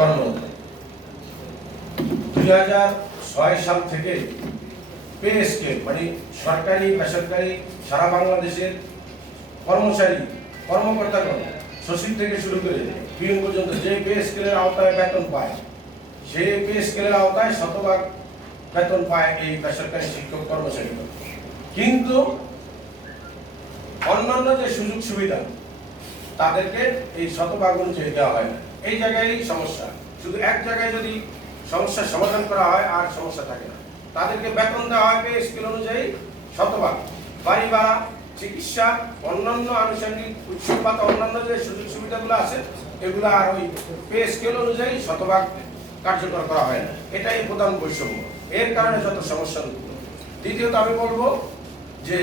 কর্মরত। 2006 সাল থেকে পে স্কেল মানে সরকারি বেসরকারি সারা বাংলাদেশের কর্মচারী কর্মকর্তাগণ সচিব থেকে শুরু করে পিএম পর্যন্ত যে পে স্কেলের আওতায় বেতন পায় সেই পে স্কেলের আওতায় শতভাগ বেতন পায় এই বেসরকারি শিক্ষক কর্মচারীগণ। কিন্তু অন্যান্য যে সুযোগ সুবিধা তাদেরকে এই শতভাগ অনুযায়ী দেওয়া হয় না। এই জায়গায় সমস্যা, শুধু এক জায়গায় যদি সমস্যার সমাধান করা হয় আর সমস্যা থাকে না। তাদেরকে বেতন দেওয়া হয় পে স্কেল অনুযায়ী শতভাগ, বাড়ি ভাড়া, চিকিৎসা, অন্যান্য আনুষঙ্গিক উৎসব বা অন্যান্য যে সুযোগ সুবিধাগুলো আছে এগুলো আর ওই পে স্কেল অনুযায়ী শতভাগ কার্যকর করা হয় না। এটাই প্রধান বৈষম্য, এর কারণে যত সমস্যা। দ্বিতীয়ত আমি বলবো যে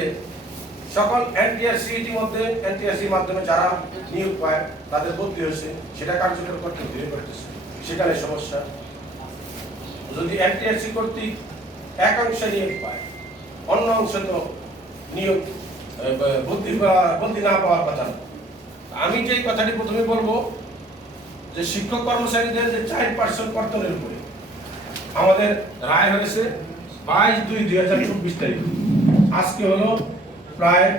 সকল এনটিআরসি মধ্যে এনটিআরসির মাধ্যমে যারা নিয়োগ পায় তাদের ভর্তি হয়েছে সেটা কার্যকর করতে ধীরে করতেছে, সেখানে সমস্যা। যদি এনটিআরসি কর্তৃক এক অংশে নিয়োগ পায় অন্য অংশ তো নিয়োগ ভর্তি না পাওয়ার কথা না। আমি যে কথাটি প্রথমে বলবো যে শিক্ষক কর্মচারীদের যে 4% কর্তনের উপরে আমাদের রায় হয়েছে 22/2/2024 তারিখ, আজকে হলো প্রায়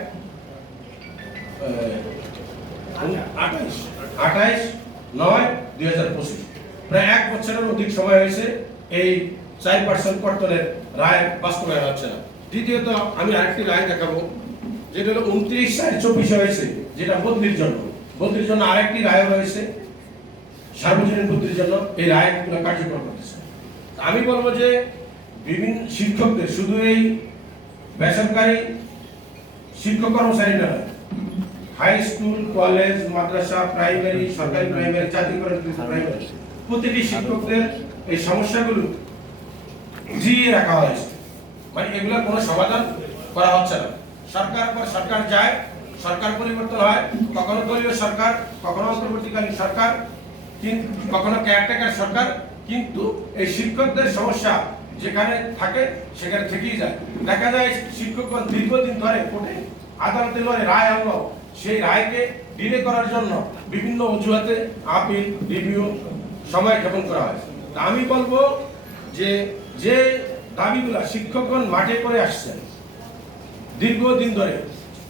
28/9/2025, প্রায় 1 বছরের অধিক সময় হয়েছে এই 4% কর্তনের রায় বাস্তবায়ন হচ্ছে না। দ্বিতীয়ত আমি আরেকটি রায় দেখাবো যেটা হলো 29/4/24 হয়েছে, যেটা বদলির জন্য আরেকটি রায় রয়েছে সার্বজনীন বদলির জন্য। এই রায়গুলো কার্যকর করতেছে। আমি বলবো যে বিভিন্ন শিক্ষকদের শুধু এই বেসরকারি শিক্ষক কর্মচারী নয়, হাই স্কুল, কলেজ, মাদ্রাসা, প্রাইমারি, সরকারি প্রাইমারি, জাতীয়করণ প্রাইমারি, প্রতিটি শিক্ষকদের এই সমস্যাগুলো জিইয়ে রাখা হয়েছে। মানে এগুলোর কোনো সমাধান করা হচ্ছে না। সরকার যায়, সরকার পরিবর্তন হয়, কখনো দলীয় সরকার, কখনো অন্তর্বর্তীকালীন সরকার, কখনো কেয়ারটেকার সরকার, কিন্তু এই শিক্ষকদের সমস্যা যেখানে থাকে সেখানে থেকেই যায়। দেখা যায় শিক্ষকগণ দীর্ঘদিন ধরে কোর্টে আদালতে লড়ে রায় আনলো, সেই রায়কে ডিলে করার জন্য বিভিন্ন অজুহাতে আপিল, রিভিউ, সময় ক্ষেপণ করা হয়। আমি বলবো যে দাবিগুলা শিক্ষকগণ মাঠে করে আসছেন দীর্ঘদিন ধরে,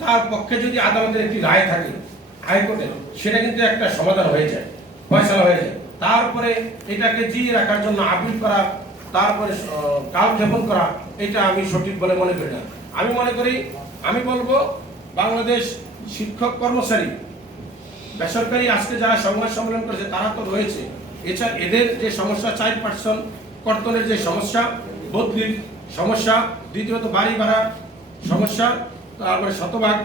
তার পক্ষে যদি আদালতের একটি রায় থাকে হাইকোর্টে, সেটা কিন্তু একটা সমাধান হয়ে যায়, ফয়সালা হয়ে যায়। তারপরে এটাকে জিয়ে রাখার জন্য আপিল করা, তারপরে কালক্ষেপণ করা, এটা আমি সঠিক বলে মনে করি না। আমি বলবো বাংলাদেশ শিক্ষক কর্মচারী বেসরকারি আজকে যারা সংবাদ সম্মেলন করেছে তারা তো রয়েছে, এছাড়া এদের যে সমস্যা 4% কর্তনের যে সমস্যা, বদলির সমস্যা, দ্বিতীয়ত বাড়ি ভাড়া সমস্যা, তারপরে শতভাগ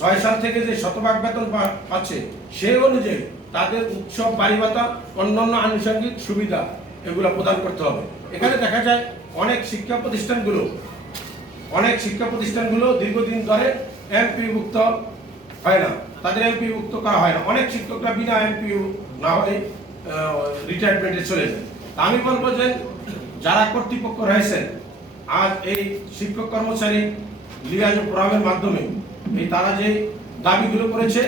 6 সাল থেকে যে শতভাগ বেতন পাচ্ছে সেই অনুযায়ী তাদের উৎসব, বাড়ি ভাতা, অন্যান্য আনুষঙ্গিক সুবিধা এগুলো প্রদান করতে হবে। এখানে দেখা যায় অনেক শিক্ষা প্রতিষ্ঠানগুলো দীর্ঘদিন ধরে এমপিভুক্ত হয় না, তাদের এমপিভুক্ত করা হয় না। অনেক শিক্ষকরা বিনা এমপিও না হয়ে রিটায়ারমেন্টে চলে যায়। আমি বলবো যে যারা কর্তৃপক্ষ রয়েছেন আজ এই শিক্ষক কর্মচারী লিয়াজ ফোরামের মাধ্যমে তারা যে দাবিগুলো করেছে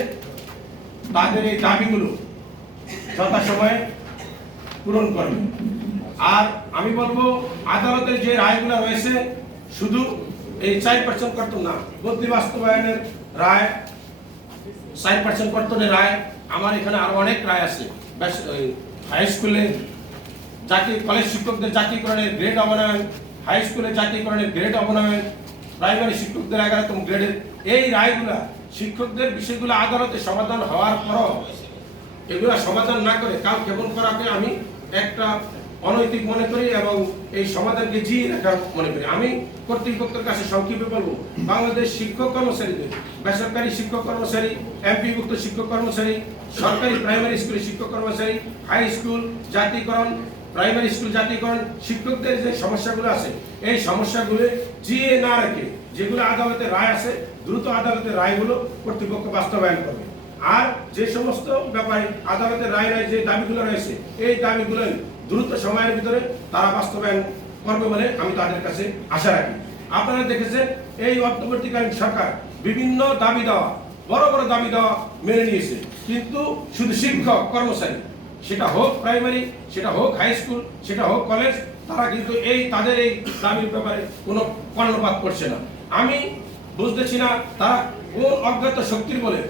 তাদের এই দাবিগুলো যথাসময়ে পূরণ করবে। আর আমি বলবো আদালতের যে রায়গুলো রয়েছে শুধু এই 4% কর্তন না, বদলি বাস্তবায়নের রায়, 4% কর্তনের রায়, আমার এখানে আরো অনেক রায় আছে। হাই স্কুলে কলেজ শিক্ষকদের জাতীয়করণের গ্রেড অবনয়ন, হাই স্কুলে জাতীয়করণের গ্রেড অবনয়ন, প্রাইমারি শিক্ষকদের 11তম গ্রেডের এই রায়গুলা শিক্ষকদের বিষয়গুলো আদালতে সমাধান হওয়ার পরও এগুলা সমাধান না করে কালক্ষেপণ করাকে আমি একটা অনৈতিক মনে করি এবং এই সমাধানকে জিয়ে রাখার মনে করি। আমি কর্তৃপক্ষের কাছে সংক্ষেপে বলবো, বাংলাদেশ শিক্ষক কর্মচারীদের, বেসরকারি শিক্ষক কর্মচারী, এমপিভুক্ত শিক্ষক কর্মচারী, সরকারি প্রাইমারি স্কুলের শিক্ষক কর্মচারী, হাই স্কুল জাতীয়করণ, প্রাইমারি স্কুল জাতীয়করণ, শিক্ষকদের যে সমস্যাগুলো আছে এই সমস্যাগুলো জিয়ে না রেখে যেগুলো আদালতে রায় আছে দ্রুত আদালতের রায়গুলো কর্তৃপক্ষ বাস্তবায়ন করবে। আর যে সমস্ত ব্যাপারে আদালতের রায় যে দাবিগুলো রয়েছে এই দাবিগুলো দ্রুত সময়ের ভিতরে তারা বাস্তবায়ন করবে বলে আমি তাদের কাছে আশা রাখি। আপনারা দেখেছেন এই অন্তর্বর্তীকালীন সরকার বিভিন্ন দাবি দেওয়া, বড় বড় দাবি দেওয়া মেনে নিয়েছে, কিন্তু শুধু শিক্ষক কর্মচারী সেটা হোক প্রাইমারি, সেটা হোক হাই স্কুল, সেটা হোক কলেজ, তারা কিন্তু তাদের এই দাবির ব্যাপারে কোনো কর্ণপাত করছে না। আমি বুঝতেছি না তারা কোন অজ্ঞাত শক্তির বলে,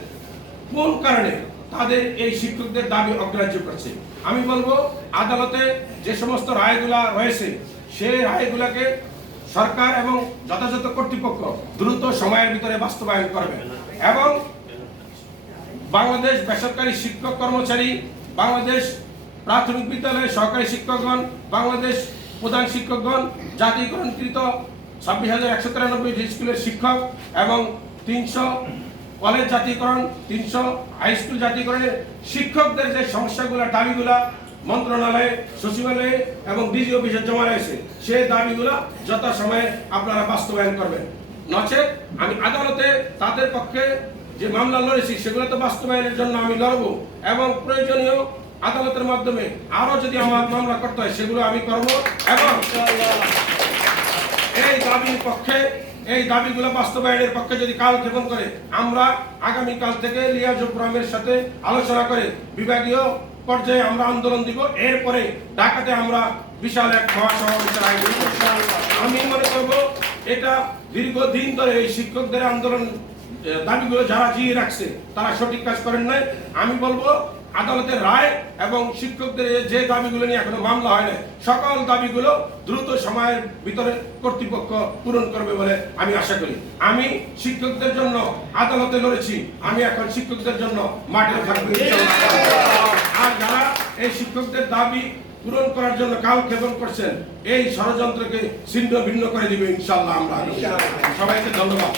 কোন কারণে তাদের এই শিক্ষকদের দাবি অগ্রাহ্য করছে। আমি বলবো আদালতে যে সমস্ত রায়গুলা রয়েছে সেই রায়গুলাকে সরকার এবং যথাযথ কর্তৃপক্ষ দ্রুত সময়ের ভিতরে বাস্তবায়ন করবে এবং বাংলাদেশ বেসরকারি শিক্ষক কর্মচারী, বাংলাদেশ প্রাথমিক বিদ্যালয়ের সহকারী শিক্ষকগণ, বাংলাদেশ প্রধান শিক্ষকগণ, জাতীয়করণকৃত 26,193 স্কুলের শিক্ষক এবং 300 কলেজ জাতীয়করণ, 300 হাই স্কুল জাতীয়করণের শিক্ষকদের যে সমস্যাগুলো, দাবিগুলা মন্ত্রণালয়ে, সচিবালয়ে এবং ডিজি অফিসে জমা রয়েছে, সেই দাবিগুলা যথাসময়ে আপনারা বাস্তবায়ন করবেন। নচেত আমি আদালতে তাদের পক্ষে যে মামলা লড়েছি সেগুলো তো বাস্তবায়নের জন্য আমি লড়ব এবং প্রয়োজনীয় আদালতের মাধ্যমে আরো যদি আমার মামলা করতে হয় সেগুলো আমি করব এবং এই দাবির পক্ষে, এই দাবিগুলো বাস্তবায়নের পক্ষে যদি কালক্ষেপণ করে আমরা আগামীকাল থেকে লিয়াজুর রহমানের সাথে আলোচনা করে বিভাগীয় পর্যায়ে আমরা আন্দোলন দিব। এরপরে ঢাকাতে আমরা বিশাল এক মহাসমাবেশের আয়োজন করব। আমি মনে করব এটা দীর্ঘদিন ধরে এই শিক্ষকদের আন্দোলন দাবিগুলো যারা জিয়ে রাখছে তারা সঠিক কাজ করেন নাই। আমি বলবো আদালতের রায় এবং শিক্ষকদের যে দাবিগুলো নিয়ে এখনো মামলা হয় না, সকল দাবিগুলো দ্রুত সময়ের ভিতরে কর্তৃপক্ষ পূরণ করবে বলে আমি আশা করি। আমি শিক্ষকদের জন্য আদালতে লড়েছি, আমি এখন শিক্ষকদের জন্য মাঠে থাকবো। আর যারা এই শিক্ষকদের দাবি পূরণ করার জন্য কালক্ষেপণ করছেন, এই ষড়যন্ত্রকে ছিন্ন ভিন্ন করে দিবে ইনশাআল্লাহ। আমরা সবাইকে ধন্যবাদ।